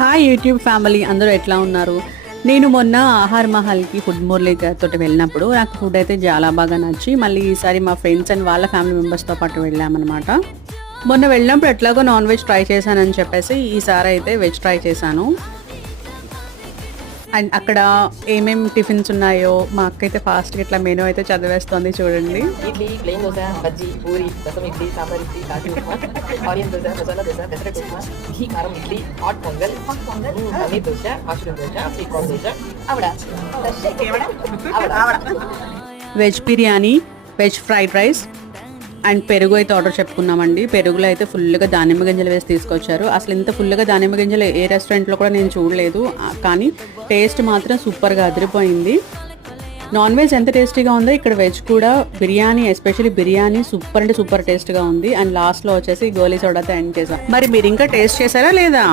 Hi YouTube family, అందరూ ఎట్లా ఉన్నారు? నేను మొన్న ఆహార్ మహల్కి ఫుడ్ మురళి తోటి వెళ్ళినప్పుడు నాకు ఫుడ్ అయితే చాలా బాగా నచ్చి మళ్ళీ ఈసారి మా ఫ్రెండ్స్ అండ్ వాళ్ళ ఫ్యామిలీ మెంబర్స్తో పాటు వెళ్ళామన్నమాట. మొన్న వెళ్ళినప్పుడు ఎట్లాగో నాన్ వెజ్ ట్రై చేశానని చెప్పేసి ఈసారి అయితే వెజ్ ట్రై చేశాను. అండ్ అక్కడ ఏమేమి టిఫిన్స్ ఉన్నాయో మా అక్క అయితే ఫాస్ట్గా ఇట్లా మెనూ అయితే చదివేస్తుంది చూడండి. ఇడ్లీ, ప్లెయిన్ దోశ, బజ్జీ, పూరి, రసం ఇడ్లీ, సాంబార్ ఇడ్లీ, కాజు ఉప్మా, ఆనియన్ దోశ, మసాలా దోశ, పెసరట్టు ఉప్మా, ఘీ కారం idli, hot pongal, paneer dosa, mushroom dosa, sweet corn dosa, veg biryani, veg fried rice and పెరుగు అయితే ఆర్డర్ చెప్పుకున్నామండి. పెరుగులో అయితే ఫుల్గా దానిమ్మ గింజలు వేసి తీసుకొచ్చారు. అసలు ఇంత ఫుల్గా దానిమ్మ గింజలు ఏ రెస్టారెంట్లో కూడా నేను చూడలేదు. కానీ టేస్ట్ మాత్రం సూపర్గా అదిరిపోయింది. నాన్ వెజ్ ఎంత టేస్టీగా ఉందో ఇక్కడ వెజ్ కూడా బిర్యానీ, ఎస్పెషల్లీ బిర్యానీ సూపర్ అంటే సూపర్ టేస్ట్గా ఉంది. అండ్ లాస్ట్లో వచ్చేసి గోలీ సోడాతో ఎండ్ చేసాం. మరి మీరు ఇంకా టేస్ట్ చేశారా లేదా?